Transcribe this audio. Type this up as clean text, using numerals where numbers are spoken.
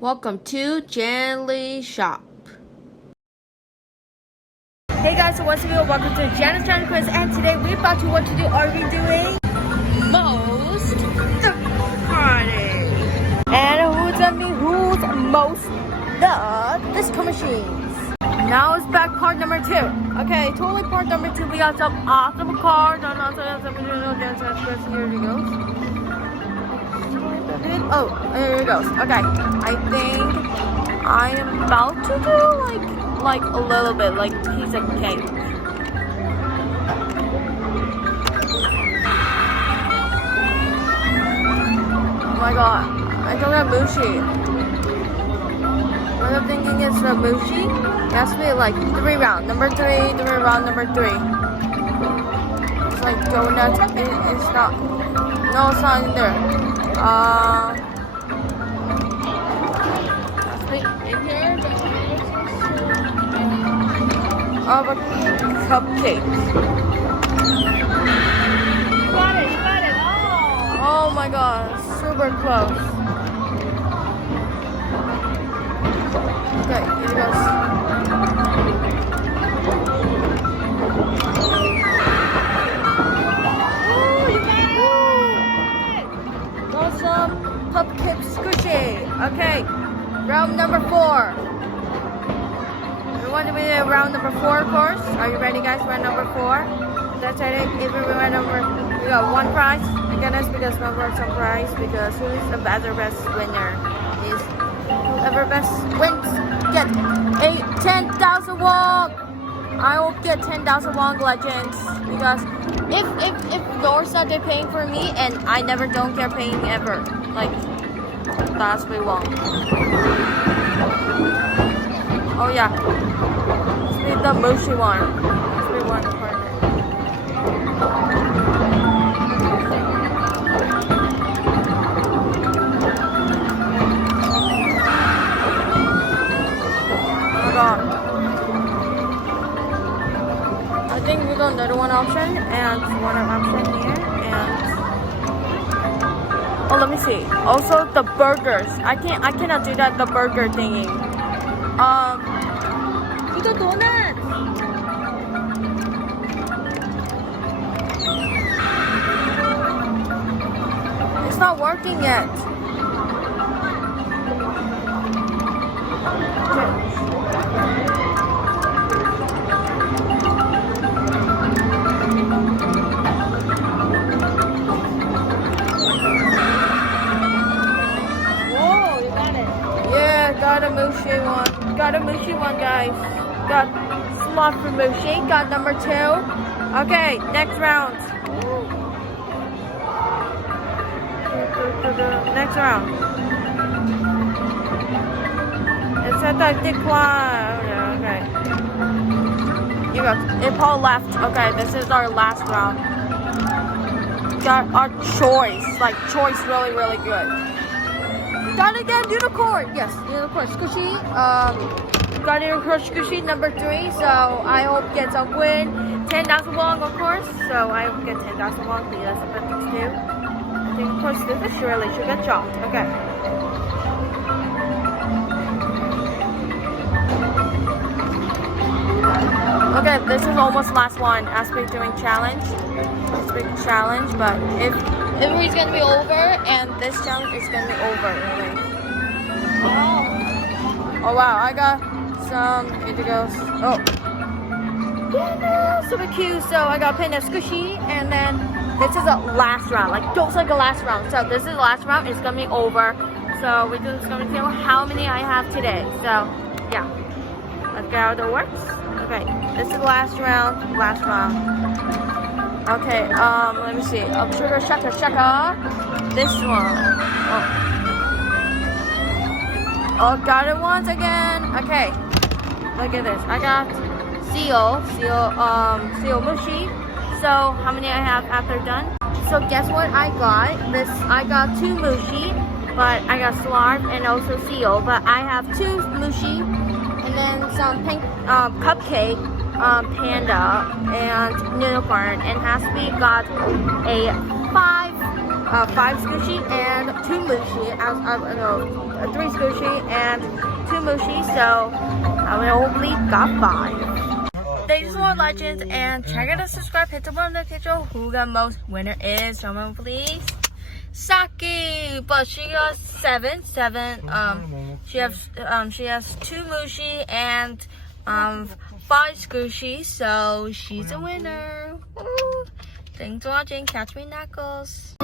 Welcome to Janine Shop. Hey guys, so once again, welcome to Janiceuk quiz, and today we're about to what to do. Are we doing most the party? And who's gonna be who's most the disco machines? Now it's back part number 2. Okay, totally part number 2. We got some awesome cards. And also have some here it goes. Oh, there it goes. Okay, I think I am about to do like a little bit, like piece of cake. Oh my god, I don't have Mushi. What I'm thinking is the Mushi. It has to be like 3 round. Number 3, round number 3. It's like donut. It's not. No, it's not in there. In here, of a cupcake. You got it. Oh my god, super close. Okay, here it goes. Cupcake squishy. Okay, round number 4. We want to be in round number 4, of course. Are you ready, guys? Round number 4. That's it. If we went over, we got 1 prize. Again, that's because number some prize. Because who is the other best winner? Is whoever best wins get a 10,000 won. I will get 10,000 won legends because if yours started paying for me and I never don't care paying ever. Like, that's we won. Oh yeah. Let's be the Mushi one. Let's be one partner. Oh my god. I think we got another one option and one option here and oh, let me see. Also, the burgers. I cannot do that. The burger thingy. 이거 donut. It's not working yet. Got a Mushi one. Got a Mushi one, guys. Got slot for Mushi. Got number 2. Okay, next round. Next round. It said that decline. Okay. You go. It all left. Okay, this is our last round. Got our choice. Like, choice really, really good. Gotta get unicorn. Yes, unicorn squishy. Got unicorn squishy number 3. So I hope get some win. 10,000 won, of course. So I hope get 10,000 won. Please, that's the things too. I think of course this is really should get chopped. Okay. Okay, this is almost last one. As we're doing challenge. It's a big challenge, but if it's gonna be over, and this challenge is gonna be over, really. Oh wow, I got some indigos. Oh, yeah, super cute. So I got Panda Squishy, and then this is the last round. Like, just like the last round. So this is the last round. It's gonna be over. So we're just gonna see how many I have today. So yeah, let's get out the works. Okay, this is the last round. Last round. Okay, let me see. Sugar shaka. This one. Oh, got it once again. Okay, look at this. I got seal Mushi. So how many I have after done? So guess what I got? I got 2 Mushi, but I got Slarf and also seal. But I have 2 Mushi, and then some pink cupcake. Panda and unicorn, and Haspy got a 5 squishy and 2 Mushi. 3 squishy and 2 mushy, so I only got 5. Thanks for legends and check out the subscribe, hit the button notification who got most. Winner is someone please. Saki, but she got 7. She has 2 mushy and 5 squishy, so she's a winner. Woo. Thanks for watching. Catch me, Knuckles.